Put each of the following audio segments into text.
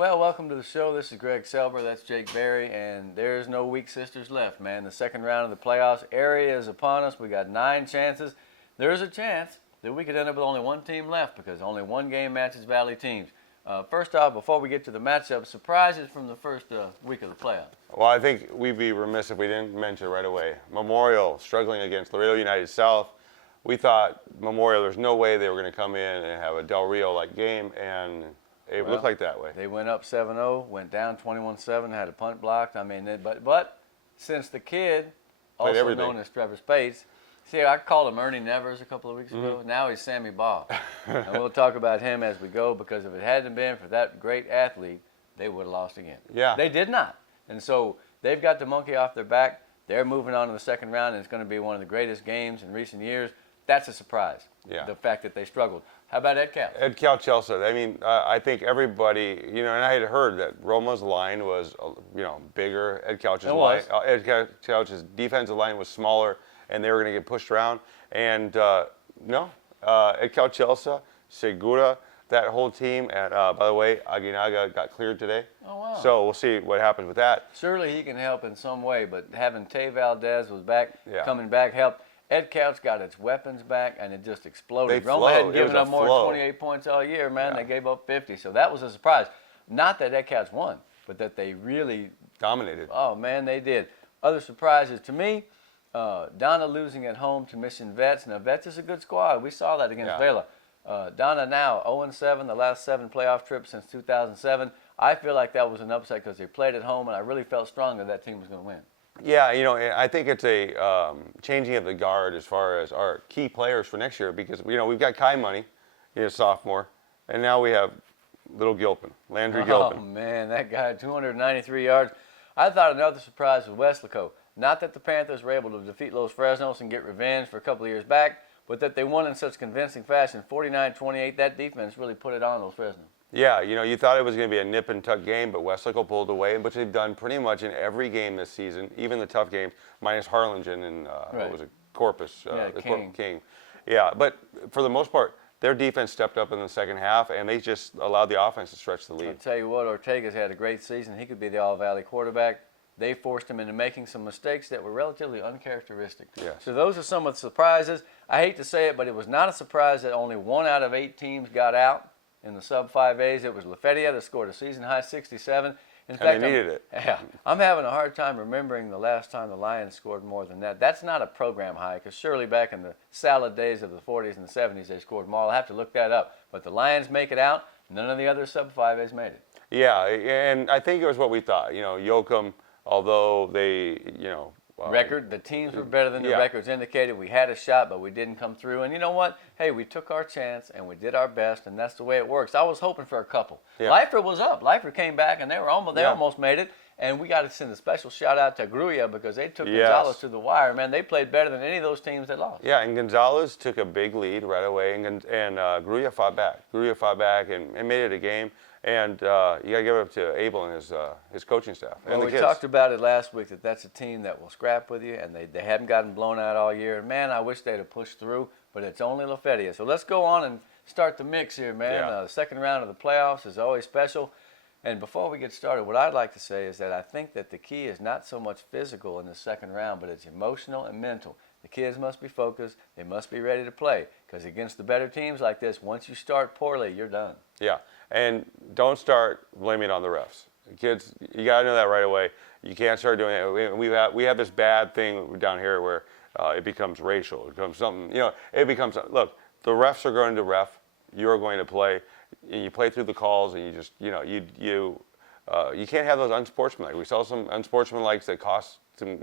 Well, welcome to the show. This is Greg Selber. That's Jake Berry, and there's no weak sisters left, man. The second round of the playoffs area is upon us. We got 9 chances. There's a chance that we could end up with only one team left because only one game matches Valley teams. First off, before we get to the matchup, surprises from the first week of the playoffs. Well, I think we'd be remiss if we didn't mention it right away. Memorial struggling against Laredo United South. We thought Memorial, there's no way they were going to come in and have a Del Rio-like game, and it looked like that way. They went up 7-0, went down 21-7, had a punt blocked. I mean, but since the kid, also known as Trevor Spates, see, I called him Ernie Nevers a couple of weeks ago. Now he's Sammy Baugh. And we'll talk about him as we go because if it hadn't been for that great athlete, they would have lost again. Yeah. They did not. And so they've got the monkey off their back. They're moving on to the second round, and it's going to be one of the greatest games in recent years. That's a surprise, the fact that they struggled. How about Ed Couch? Ed Couch also. I mean, I think everybody, and I had heard that Roma's line was, bigger. Ed Couch's line, Ed Couch's defensive line was smaller, and they were going to get pushed around. And Ed Couch, Chelsea, Segura, that whole team. And by the way, Aguinaga got cleared today. Oh, wow. So we'll see what happens with that. Surely he can help in some way, but having Tay Valdez was back, coming back helped. Ed Couch got its weapons back, and it just exploded. Roma hadn't given up more than 28 points all year, man. They gave up 50, so that was a surprise. Not that Ed Couch won, but that they really dominated. Oh, man, they did. Other surprises to me, Donna losing at home to Mission Vets. Now, Vets is a good squad. We saw that against Vela. Donna now 0-7, the last 7 playoff trips since 2007. I feel like that was an upset because they played at home, and I really felt strong that team was going to win. Yeah, I think it's a changing of the guard as far as our key players for next year because, we've got Kai Money, sophomore, and now we have little Gilpin, Landry Gilpin. Oh, man, that guy, 293 yards. I thought another surprise was Weslaco. Not that the Panthers were able to defeat Los Fresnos and get revenge for a couple of years back, but that they won in such convincing fashion, 49-28. That defense really put it on Los Fresnos. Yeah, you thought it was going to be a nip-and-tuck game, but Weslaco pulled away, which they've done pretty much in every game this season, even the tough games, minus Harlingen and what was it, Corpus, King. Yeah, but for the most part, their defense stepped up in the second half, and they just allowed the offense to stretch the lead. I'll tell you what, Ortega's had a great season. He could be the All-Valley quarterback. They forced him into making some mistakes that were relatively uncharacteristic. Yes. So those are some of the surprises. I hate to say it, but it was not a surprise that only 1 out of 8 teams got out. In the sub-5As, it was Lafayette that scored a season-high 67. In fact, they needed it. Yeah, I'm having a hard time remembering the last time the Lions scored more than that. That's not a program high, because surely back in the salad days of the 40s and the 70s, they scored more. I'll have to look that up. But the Lions make it out. None of the other sub-5As made it. Yeah, and I think it was what we thought. Yoakum, although they, the teams were better than the records indicated. We had a shot, but we didn't come through. And you know what? Hey, we took our chance, and we did our best, and that's the way it works. I was hoping for a couple. Yeah. Leifer was up. Leifer came back, and they almost made it. And we got to send a special shout-out to Gruya because they took Gonzalez to the wire. Man, they played better than any of those teams that lost. Yeah, and Gonzalez took a big lead right away, and Gruya fought back. Gruya fought back and made it a game. And you got to give it up to Abel and his coaching staff and the kids. We talked about it last week that's a team that will scrap with you, and they haven't gotten blown out all year. And, man, I wish they'd have pushed through, but it's only Lafayette. So let's go on and start the mix here, man. Yeah. The second round of the playoffs is always special. And before we get started, what I'd like to say is that I think that the key is not so much physical in the second round, but it's emotional and mental. The kids must be focused. They must be ready to play because against the better teams like this, once you start poorly, you're done. Yeah, and don't start blaming it on the refs. Kids, you got to know that right away. You can't start doing it. We have this bad thing down here where it becomes racial. It becomes something, it becomes, look, the refs are going to ref. You're going to play. You play through the calls, and you just, you can't have those unsportsmanlike. We saw some unsportsmanlikes that cost some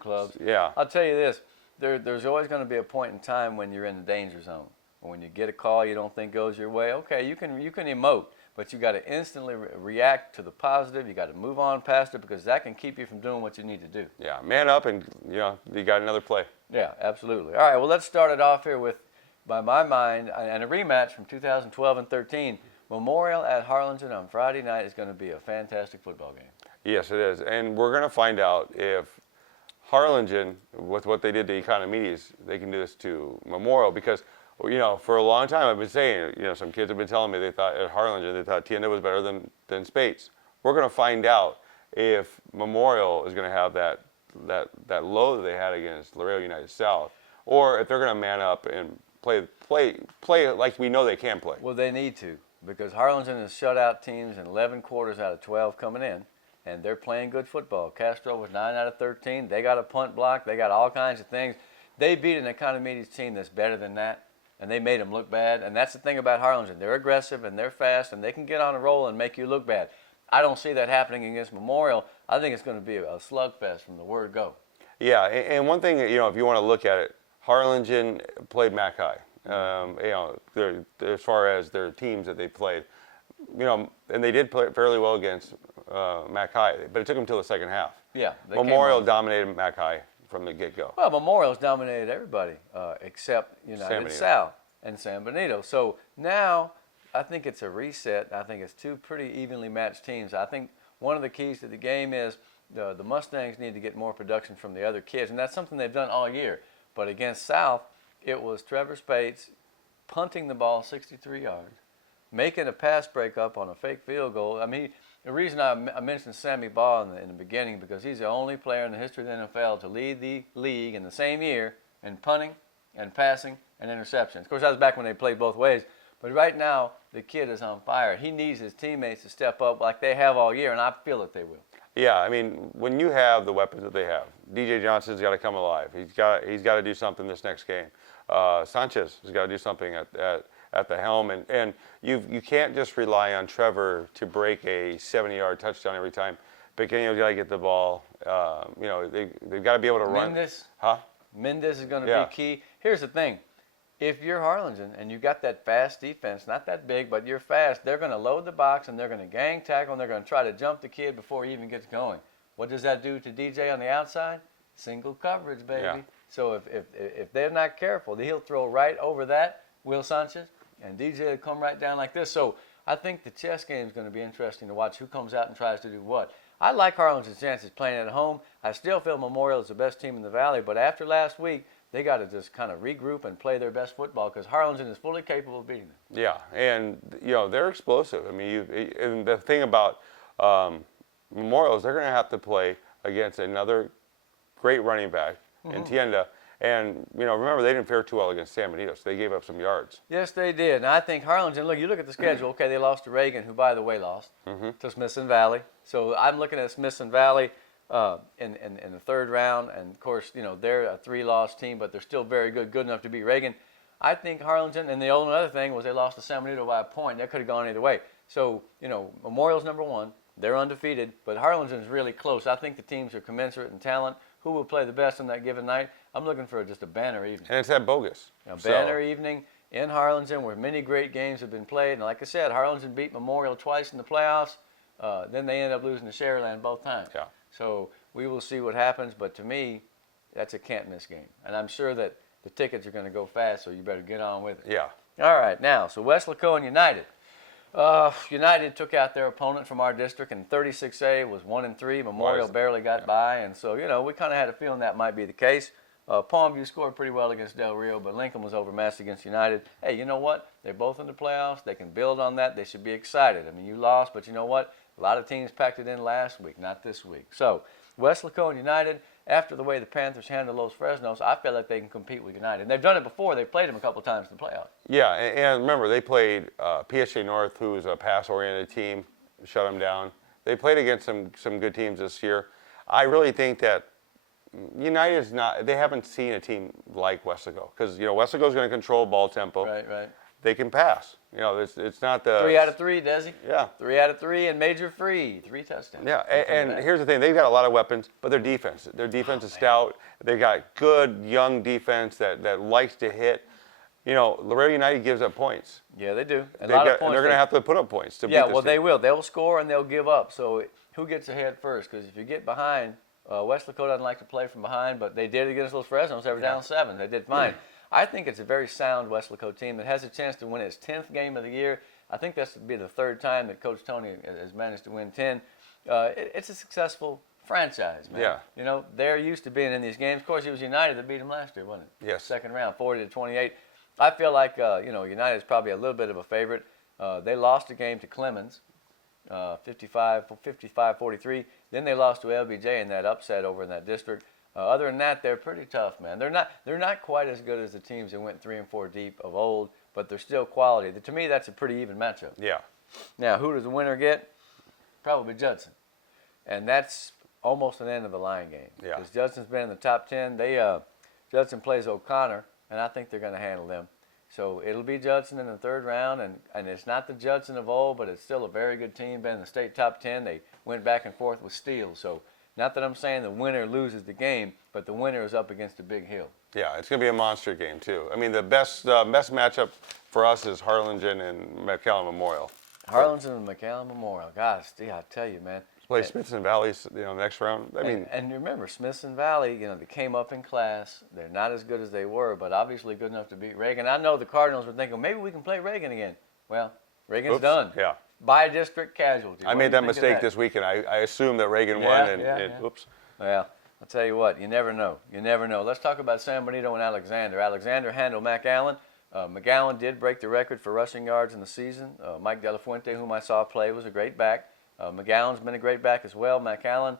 clubs. Yeah. I'll tell you this. There's always going to be a point in time when you're in the danger zone. When you get a call you don't think goes your way, okay, you can emote, but you got to instantly react to the positive. You got to move on past it because that can keep you from doing what you need to do. Yeah, man up, and you got another play. Yeah, absolutely. All right, well, let's start it off here with, by my mind, and a rematch from 2012 and 13. Memorial at Harlingen on Friday night is going to be a fantastic football game. Yes, it is, and we're going to find out if Harlingen, with what they did to Economides, they can do this to Memorial because For a long time I've been saying, some kids have been telling me they thought at Harlingen, they thought Tienda was better than Spates. We're going to find out if Memorial is going to have that low that they had against Laredo United South, or if they're going to man up and play like we know they can play. Well, they need to, because Harlingen has shut out teams in 11 quarters out of 12 coming in, and they're playing good football. Castro was 9 out of 13. They got a punt block. They got all kinds of things. They beat an Economides team that's better than that, and they made them look bad. And that's the thing about Harlingen. They're aggressive, and they're fast, and they can get on a roll and make you look bad. I don't see that happening against Memorial. I think it's going to be a slugfest from the word go. Yeah, and one thing, if you want to look at it, Harlingen played Mac High. As far as their teams that they played, and they did play fairly well against Mac High, but it took them till the second half. Yeah, Memorial dominated Mac High from the get-go. Well, Memorial's dominated everybody except United South and San Benito. So now I think it's a reset. I think it's two pretty evenly matched teams. I think one of the keys to the game is the Mustangs need to get more production from the other kids, and that's something they've done all year. But against South, it was Trevor Spates punting the ball 63 yards, making a pass breakup on a fake field goal. I mean, the reason I mentioned Sammy Baugh in the beginning, because he's the only player in the history of the NFL to lead the league in the same year in punting and passing and interceptions. Of course, that was back when they played both ways. But right now, the kid is on fire. He needs his teammates to step up like they have all year, and I feel that they will. Yeah, I mean, when you have the weapons that they have, DJ Johnson's got to come alive. He's got to do something this next game. Sanchez has got to do something at the helm, and you can't just rely on Trevor to break a 70-yard touchdown every time. Pequeño's got to get the ball. They've got to be able to run. Mendez is going to be key. Here's the thing. If you're Harlingen and you got that fast defense, not that big, but you're fast, they're going to load the box and they're going to gang tackle and they're going to try to jump the kid before he even gets going. What does that do to DJ on the outside? Single coverage, baby. Yeah. So if they're not careful, he'll throw right over that, Will Sanchez, and DJ will come right down like this. So I think the chess game is going to be interesting to watch who comes out and tries to do what. I like Harlingen's chances playing at home. I still feel Memorial is the best team in the Valley, but after last week, they got to just kind of regroup and play their best football, because Harlingen is fully capable of beating them. Yeah, and they're explosive. I mean, and the thing about Memorial is they're going to have to play against another great running back in Tienda. And remember, they didn't fare too well against San Benito, so they gave up some yards. Yes, they did. And I think Harlingen, look, you look at the schedule. Okay, they lost to Reagan, who, by the way, lost to Smithson Valley. So I'm looking at Smithson Valley in the third round, and of course, they're a 3-loss team, but they're still very good enough to beat Reagan. I think Harlingen, and the only other thing was they lost to San Benito by a point. That could have gone either way. So Memorial's number 1. They're undefeated, but Harlingen's really close. I think the teams are commensurate in talent. Who will play the best on that given night? I'm looking for just a banner evening. And it's at Bogus. Banner evening in Harlingen, where many great games have been played. And like I said, Harlingen beat Memorial twice in the playoffs. Then they ended up losing to Sharyland both times. Yeah. So we will see what happens. But to me, that's a can't-miss game. And I'm sure that the tickets are going to go fast, so you better get on with it. Yeah. All right, now, so Weslaco and United. United took out their opponent from our district, and 36A was 1-3. Memorial barely got by, and so we kind of had a feeling that might be the case. Palmview scored pretty well against Del Rio, but Lincoln was overmatched against United. Hey, you know what? They're both in the playoffs. They can build on that. They should be excited. I mean, you lost, but you know what? A lot of teams packed it in last week, not this week. So Weslaco and United, after the way the Panthers handled Los Fresnos, I feel like they can compete with United. And they've done it before. They've played them a couple times in the playoffs. Yeah, and remember, they played PSJ North, who is a pass-oriented team, shut them down. They played against some good teams this year. I really think that United is not, they haven't seen a team like Weslaco, because, Weslaco is going to control ball tempo. Right. They can pass. It's not the 3 out of 3, Desi. Yeah. 3 out of 3 and major free. 3 touchdowns. Yeah, and here's the thing: they've got a lot of weapons, but their defense is stout. They got good young defense that likes to hit. Laredo United gives up points. Yeah, they do. And they're going to have to put up points to beat this team. They will. They'll score and they'll give up. So who gets ahead first? Because if you get behind, Weslaco doesn't like to play from behind, but they did against Los Fresnos. They were down 7. They did fine. I think it's a very sound Weslaco team that has a chance to win its 10th game of the year. I think this would be the 3rd time that Coach Tony has managed to win 10. It's a successful franchise, man. Yeah. They're used to being in these games. Of course, it was United that beat them last year, wasn't it? Yes. Second round, 40-28. I feel like United's probably a little bit of a favorite. They lost a game to Clemens, 55-43. Then they lost to LBJ in that upset over in that district. Other than that, they're pretty tough, man. They're not quite as good as the teams that went 3 and 4 deep of old, but they're still quality. To me, that's a pretty even matchup. Yeah. Now, who does the winner get? Probably Judson, and that's almost an end of the line game. Yeah. Because Judson's been in the top 10. Judson plays O'Connor, and I think they're going to handle them. So it'll be Judson in the third round, and it's not the Judson of old, but it's still a very good team. Been in the state top 10. They went back and forth with Steele. So not that I'm saying the winner loses the game, but the winner is up against a big hill. Yeah, it's going to be a monster game, too. I mean, the best matchup for us is Harlingen and McAllen Memorial. Harlingen and McAllen Memorial. Gosh, I tell you, man. Play Smithson Valley, next round. I mean, and remember, Smithson Valley, they came up in class. They're not as good as they were, but obviously good enough to beat Reagan. I know the Cardinals were thinking, maybe we can play Reagan again. Well, Reagan's done. Yeah. By district casualty. I made that mistake this weekend. I assumed that Reagan won, and oops. Well, I'll tell you what, you never know. You never know. Let's talk about San Benito and Alexander. Alexander handled McAllen. McGowan did break the record for rushing yards in the season. Mike De La Fuente, whom I saw play, was a great back. McGowan's been a great back as well. McAllen,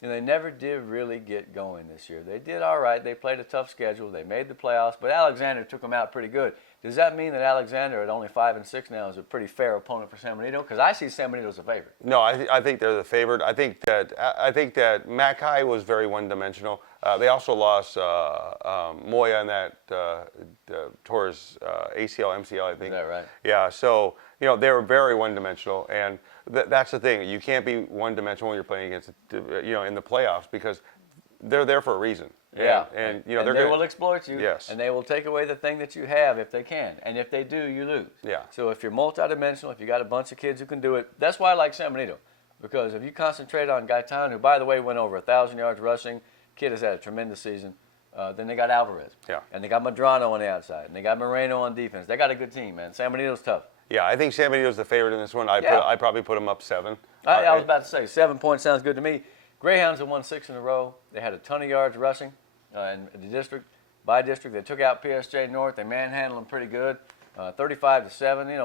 they never did really get going this year. They did all right. They played a tough schedule. They made the playoffs, but Alexander took them out pretty good. Does that mean that Alexander at only 5-6 now is a pretty fair opponent for San Benito? Because I see San Benito as a favorite. No, I think they're the favorite. I think that Mackay was very one-dimensional. They also lost Moya in that towards ACL, MCL, I think. Is that right? Yeah. So they were very one-dimensional, and that's the thing. You can't be one-dimensional when you're playing against in the playoffs because they're there for a reason. Yeah, and they will exploit you. Yes. And they will take away the thing that you have if they can. And if they do, you lose. Yeah. So if you're multidimensional, if you got a bunch of kids who can do it, that's why I like San Benito. Because if you concentrate on Gaitan, who by the way went over 1,000 yards rushing, kid has had a tremendous season. Then they got Alvarez. Yeah. And they got Madrano on the outside. And they got Moreno on defense. They got a good team, man. San Benito's tough. Yeah, I think San Benito's the favorite in this one. I probably put them up 7. I was about to say 7 points sounds good to me. Greyhounds have won 6 in a row. They had a ton of yards rushing. In the district, by district, they took out PSJ North. They manhandled them pretty good, 35-7.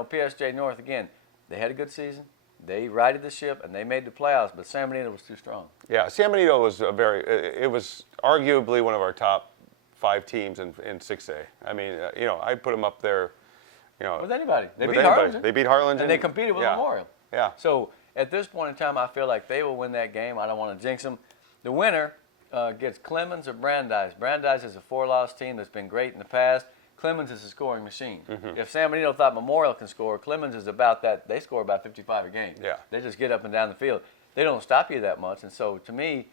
PSJ North again. They had a good season. They righted the ship and they made the playoffs. But San Benito was too strong. Yeah, San Benito was it was arguably one of our top 5 teams in 6A. I mean, I put them up there. With anybody. They with beat anybody. Harlingen. They beat Harlingen. And they competed with Memorial. Yeah. So at this point in time, I feel like they will win that game. I don't want to jinx them. The winner gets Clemens or Brandeis. Brandeis is a 4-loss team that's been great in the past. Clemens is a scoring machine. Mm-hmm. If San Benito thought Memorial can score, Clemens is about that. They score about 55 a game. Yeah. They just get up and down the field. They don't stop you that much. And so to me,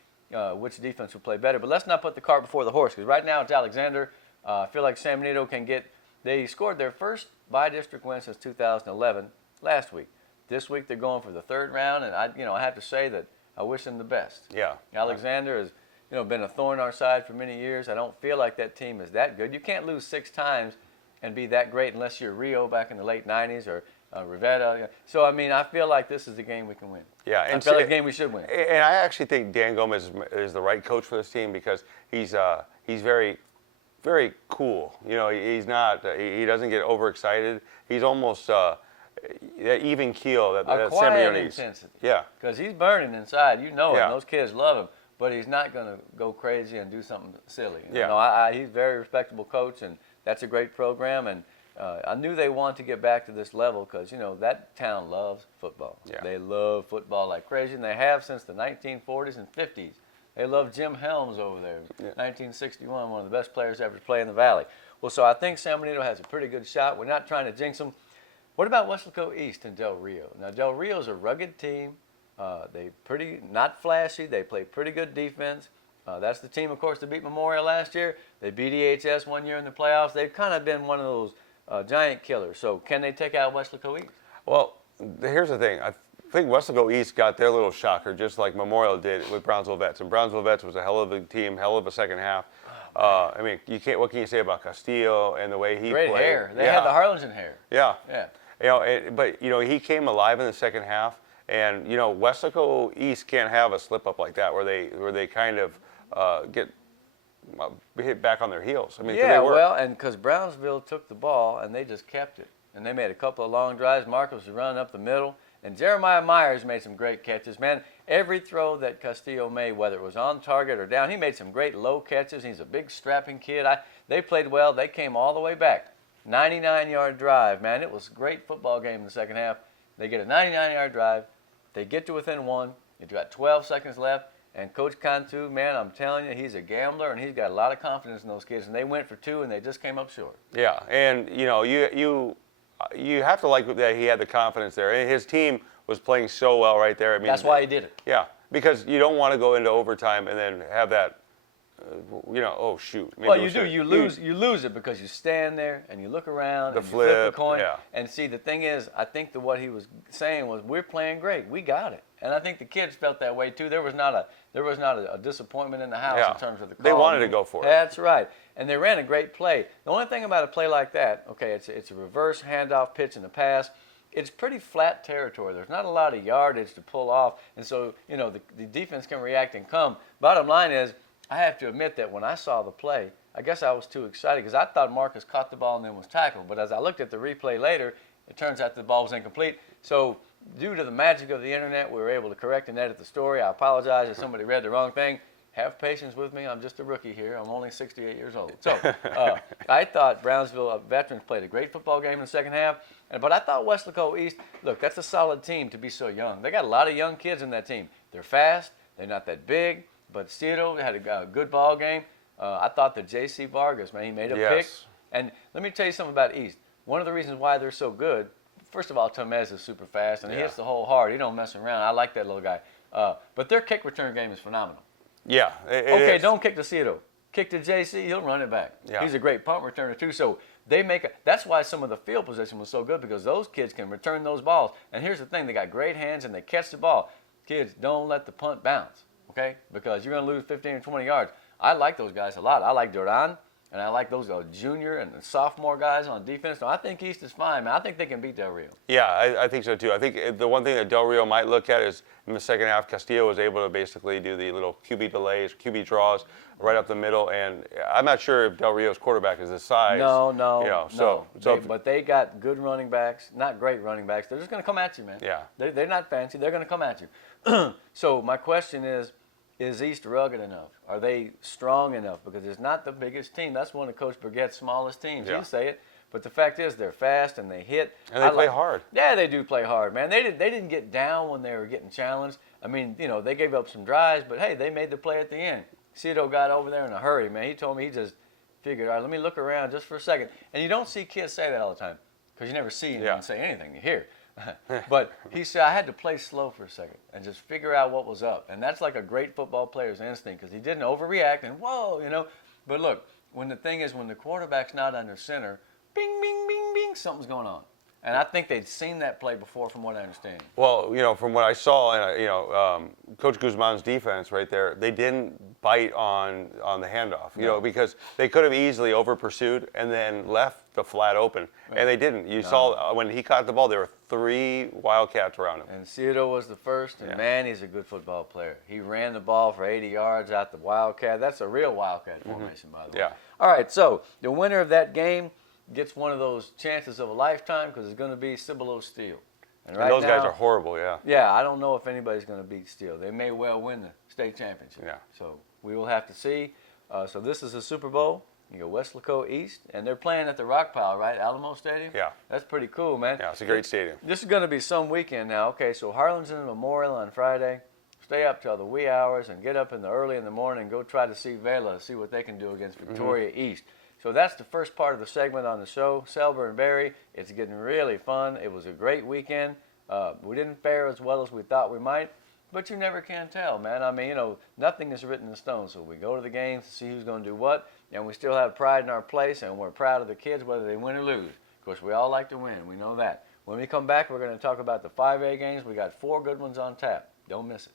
which defense will play better? But let's not put the cart before the horse because right now it's Alexander. I feel like San Benito can get – they scored their first by-district win since 2011 last week. This week they're going for the third round, and I have to say that I wish them the best. Yeah. Alexander has been a thorn in our side for many years. I don't feel like that team is that good. You can't lose 6 times and be that great unless you're Rio back in the late 90s or Rivetta. So, I feel like this is the game we can win. Yeah. I feel like the game we should win. And I actually think Dan Gomez is the right coach for this team because he's very, very cool. He's not. He doesn't get overexcited. He's almost that even keel that San Benito needs. Intensity. Yeah. Because he's burning inside. And Yeah. those kids love him. But he's not going to go crazy and do something silly. Yeah. He's a very respectable coach, and that's a great program. And I knew they wanted to get back to this level because, that town loves football. Yeah. They love football like crazy, and they have since the 1940s and 50s. They love Jim Helms over there, 1961, one of the best players ever to play in the Valley. Well, so I think San Benito has a pretty good shot. We're not trying to jinx them. What about Weslaco East and Del Rio? Now, Del Rio's a rugged team. They pretty not flashy. They play pretty good defense. That's the team, of course, that beat Memorial last year. They beat EHS one year in the playoffs. They've kind of been one of those giant killers. So can they take out Weslaco East? Well, here's the thing. I think Weslaco East got their little shocker, just like Memorial did with Brownsville Vets. And Brownsville Vets was a hell of a team, hell of a second half. You can't. What can you say about Castillo and the way he played? Great hair. They had the Harlingen hair. Yeah. Yeah. But he came alive in the second half. And Weslaco East can't have a slip up like that where they kind of hit back on their heels. I mean, 'cause Yeah, they were. well, and because Brownsville took the ball and they just kept it. And they made a couple of long drives. Marcus was running up the middle. And Jeremiah Myers made some great catches. Man, every throw that Castillo made, whether it was on target or down, he made some great low catches. He's a big, strapping kid. They played well. They came all the way back. 99-yard drive, man. It was a great football game in the second half. They get a 99-yard drive. They get to within one. You've got 12 seconds left. And Coach Cantu, man, I'm telling you, he's a gambler, and he's got a lot of confidence in those kids. And they went for two, and they just came up short. Yeah, and, you have to like that he had the confidence there. And his team was playing so well right there. I mean, That's why he did it. Yeah, because you don't want to go into overtime and then have that, oh, shoot. Maybe Well, you do. You lose it because you stand there and you look around and you flip the coin. Yeah. And see, the thing is, I think that what he was saying was, we're playing great. We got it. And I think the kids felt that way too. There was not a disappointment in the house in terms of the call. They wanted to go for it. That's right. And they ran a great play. The only thing about a play like that, okay, it's a reverse handoff pitch in the pass. It's pretty flat territory. There's not a lot of yardage to pull off. And so, the defense can react and come. Bottom line is, I have to admit that when I saw the play, I guess I was too excited because I thought Marcus caught the ball and then was tackled. But as I looked at the replay later, it turns out the ball was incomplete. So due to the magic of the internet, we were able to correct and edit the story. I apologize if somebody read the wrong thing. Have patience with me. I'm just a rookie here. I'm only 68 years old. So I thought Brownsville veterans played a great football game in the second half. But I thought Weslaco East, look, that's a solid team to be so young. They got a lot of young kids in that team. They're fast. They're not that big. But Cito had a good ball game. I thought that J.C. Vargas, man, he made a pick. And let me tell you something about East. One of the reasons why they're so good, first of all, Tomez is super fast, and he hits the hole hard. He don't mess around. I like that little guy. But their kick return game is phenomenal. Yeah, okay, is. Don't kick to Cito. Kick to JC, he'll run it back. Yeah. He's a great punt returner too. So that's why some of the field position was so good, because those kids can return those balls. And here's the thing, they got great hands and they catch the ball. Kids, don't let the punt bounce, okay? Because you're going to lose 15 or 20 yards. I like those guys a lot. I like Duran, and I like those junior and sophomore guys on defense. No, I think East is fine, man. I think they can beat Del Rio. Yeah, I think so too. I think the one thing that Del Rio might look at is in the second half, Castillo was able to basically do the little QB delays, QB draws right up the middle. And I'm not sure if Del Rio's quarterback is this size. No. But they got good running backs, not great running backs. They're just going to come at you, man. Yeah. They're not fancy. They're going to come at you. So my question is East rugged enough? Are they strong enough? Because it's not the biggest team. That's one of Coach Burgett's smallest teams. Yeah. He'll say it. But the fact is, they're fast and they hit. And they play hard. Yeah, they do play hard, man. They didn't get down when they were getting challenged. I mean, they gave up some drives, but hey, they made the play at the end. Cito got over there in a hurry, man. He told me he just figured, all right, let me look around just for a second. And you don't see kids say that all the time, because you never see anyone say anything. You hear. But he said, I had to play slow for a second and just figure out what was up. And that's like a great football player's instinct, because he didn't overreact and whoa. But look, when the quarterback's not under center, bing, bing, bing, bing, something's going on. And I think they'd seen that play before, from what I understand. Well, from what I saw, and Coach Guzman's defense right there, they didn't bite on the handoff, because they could have easily over pursued and then left the flat open, and they didn't. You saw when he caught the ball, there were 3 Wildcats around him. And Cito was the first, and man, he's a good football player. He ran the ball for 80 yards out the Wildcat. That's a real Wildcat formation, by the way. Yeah. All right, so the winner of that game gets one of those chances of a lifetime, because it's going to be Cibolo Steel. And those guys are horrible, yeah. Yeah, I don't know if anybody's going to beat Steel. They may well win the state championship. Yeah. So we will have to see. So this is a Super Bowl. You go Weslaco East, and they're playing at the Rock Pile, right? Alamo Stadium? Yeah. That's pretty cool, man. Yeah, it's a great stadium. This is going to be some weekend now. Okay, so Harlingen Memorial on Friday. Stay up till the wee hours and get up early in the morning and go try to see Vela, see what they can do against Victoria East. So that's the first part of the segment on the show. Selber and Barry, it's getting really fun. It was a great weekend. We didn't fare as well as we thought we might, but you never can tell, man. I mean, nothing is written in stone. So we go to the games to see who's going to do what, and we still have pride in our place, and we're proud of the kids whether they win or lose. Of course, we all like to win. We know that. When we come back, we're going to talk about the 5A games. We got 4 good ones on tap. Don't miss it.